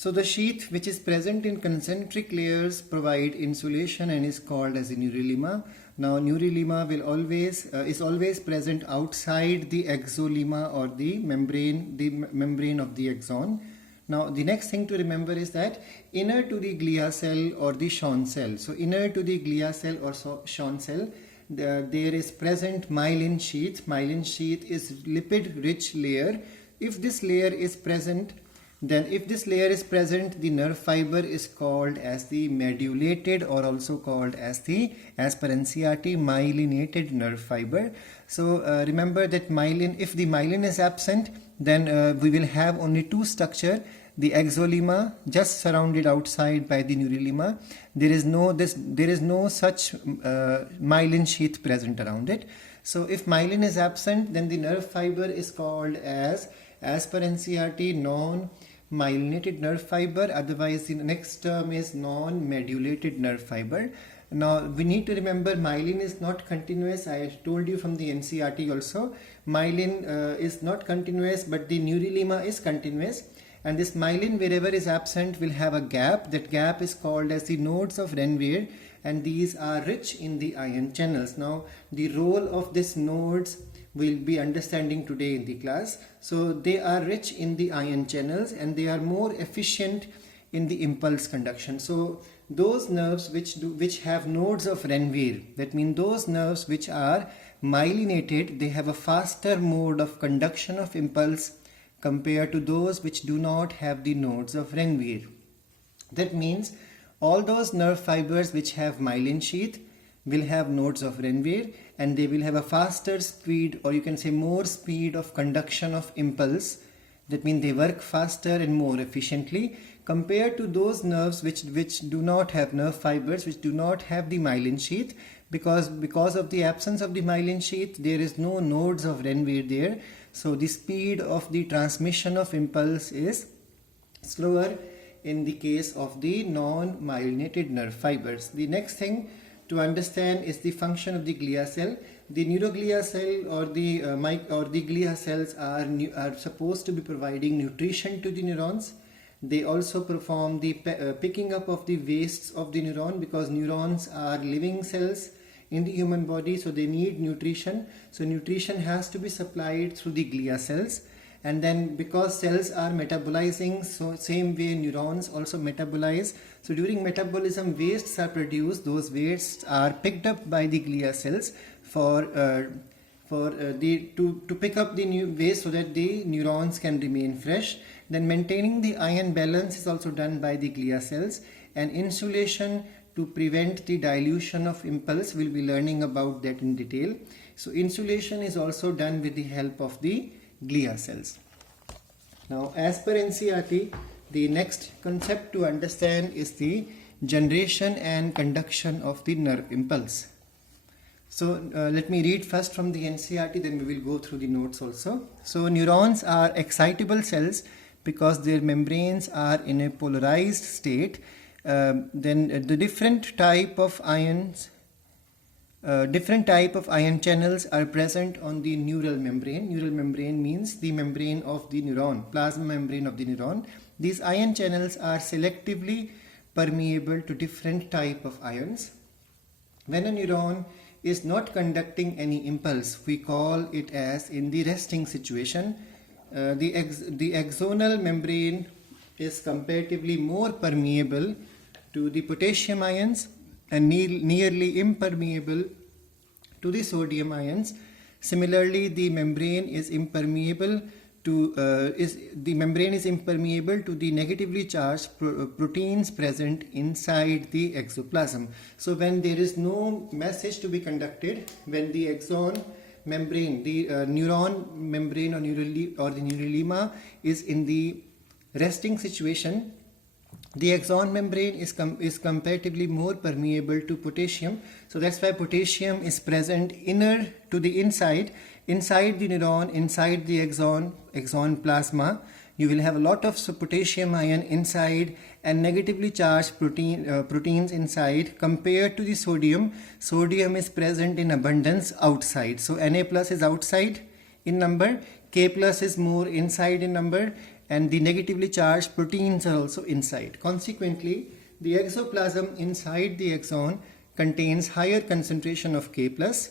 So the sheath which is present in concentric layers provide insulation and is called as a neurulema. Now neurulema will always is always present outside the exolema or the membrane of the axon. Now the next thing to remember is that inner to the glia cell or the Schwann cell. So inner to the glia cell or Schwann cell, there is present myelin sheath. Myelin sheath is lipid rich layer. If this layer is present, the nerve fiber is called as the modulated, or also called as the, as per NCERT, myelinated nerve fiber. So remember that myelin, if the myelin is absent, then we will have only two structure, the exolema just surrounded outside by the neurulema. There is no such myelin sheath present around it. So if myelin is absent, then the nerve fiber is called as per NCERT, non-myelinated nerve fiber. Otherwise the next term is non-modulated nerve fiber. Now we need to remember myelin is not continuous. I told you from the NCERT also, myelin is not continuous, but the neurulema is continuous. And this myelin, wherever is absent, will have a gap. That gap is called as the nodes of Renwier, and these are rich in the ion channels. Now the role of these nodes we'll be understanding today in the class. So they are rich in the ion channels and they are more efficient in the impulse conduction. So those nerves which have nodes of Renwier, that means those nerves which are myelinated, they have a faster mode of conduction of impulse compared to those which do not have the nodes of Renwier. That means all those nerve fibers which have myelin sheath will have nodes of Renwier, and they will have a faster speed, or you can say more speed of conduction of impulse. That means they work faster and more efficiently compared to those nerves which do not have nerve fibers, which do not have the myelin sheath, because of the absence of the myelin sheath, there is no nodes of Renwier there. So the speed of the transmission of impulse is slower in the case of the non-myelinated nerve fibers. The next thing to understand is the function of the glia cell. The neuroglia cell or the glia cells are supposed to be providing nutrition to the neurons. They also perform the picking up of the wastes of the neuron, because neurons are living cells in the human body, so they need nutrition. So nutrition has to be supplied through the glia cells. And then because cells are metabolizing, so same way neurons also metabolize. So during metabolism, wastes are produced. Those wastes are picked up by the glia cells to pick up the new waste so that the neurons can remain fresh. Then maintaining the ion balance is also done by the glia cells, and insulation to prevent the dilution of impulse. We'll be learning about that in detail. So insulation is also done with the help of the glia cells. Now as per NCERT, the next concept to understand is the generation and conduction of the nerve impulse. So let me read first from the NCERT, then we will go through the notes also. So neurons are excitable cells because their membranes are in a polarized state. Then the different type of ion channels are present on the neural membrane. Neural membrane means the membrane of the neuron, plasma membrane of the neuron. These ion channels are selectively permeable to different type of ions. When a neuron is not conducting any impulse, we call it as in the resting situation. The axonal membrane is comparatively more permeable to the potassium ions and nearly impermeable to the sodium ions. Similarly, the membrane is impermeable to the negatively charged proteins present inside the exoplasm. So when there is no message to be conducted, when the axon membrane, the neuron membrane or the neurulema is in the resting situation, the axon membrane is comparatively more permeable to potassium. So that's why potassium is present inner to the inside the neuron, inside the axon plasma. You will have a lot of potassium ion inside and negatively charged proteins inside compared to the sodium. Sodium is present in abundance outside. So Na plus is outside in number, K plus is more inside in number, and the negatively charged proteins are also inside. Consequently, the exoplasm inside the exon contains higher concentration of K plus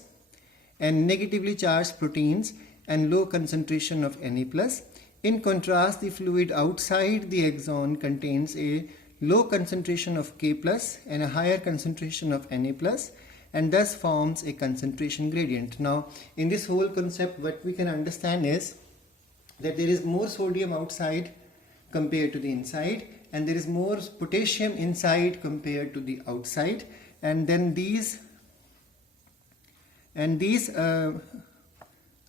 and negatively charged proteins and low concentration of Na plus. In contrast, the fluid outside the exon contains a low concentration of K plus and a higher concentration of Na plus, and thus forms a concentration gradient. Now, in this whole concept, what we can understand is that there is more sodium outside compared to the inside, and there is more potassium inside compared to the outside, and then these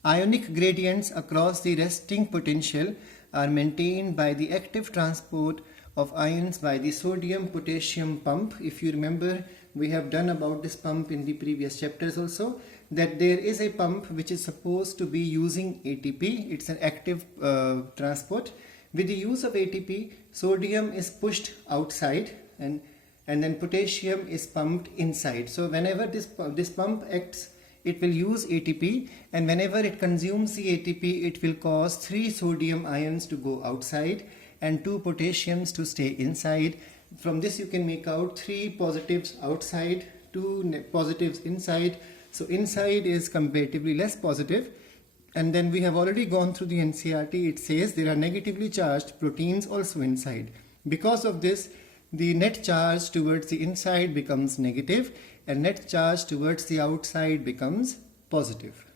ionic gradients across the resting potential are maintained by the active transport of ions by the sodium potassium pump. If you remember, we have done about this pump in the previous chapters also, that there is a pump which is supposed to be using ATP. It's an active transport. With the use of ATP, sodium is pushed outside and then potassium is pumped inside. So whenever this pump acts, it will use ATP, and whenever it consumes the ATP, it will cause 3 sodium ions to go outside and 2 potassiums to stay inside. From this you can make out 3 positives outside, 2 positives inside. So inside is comparatively less positive. And then we have already gone through the NCERT. It says there are negatively charged proteins also inside. Because of this, the net charge towards the inside becomes negative and net charge towards the outside becomes positive.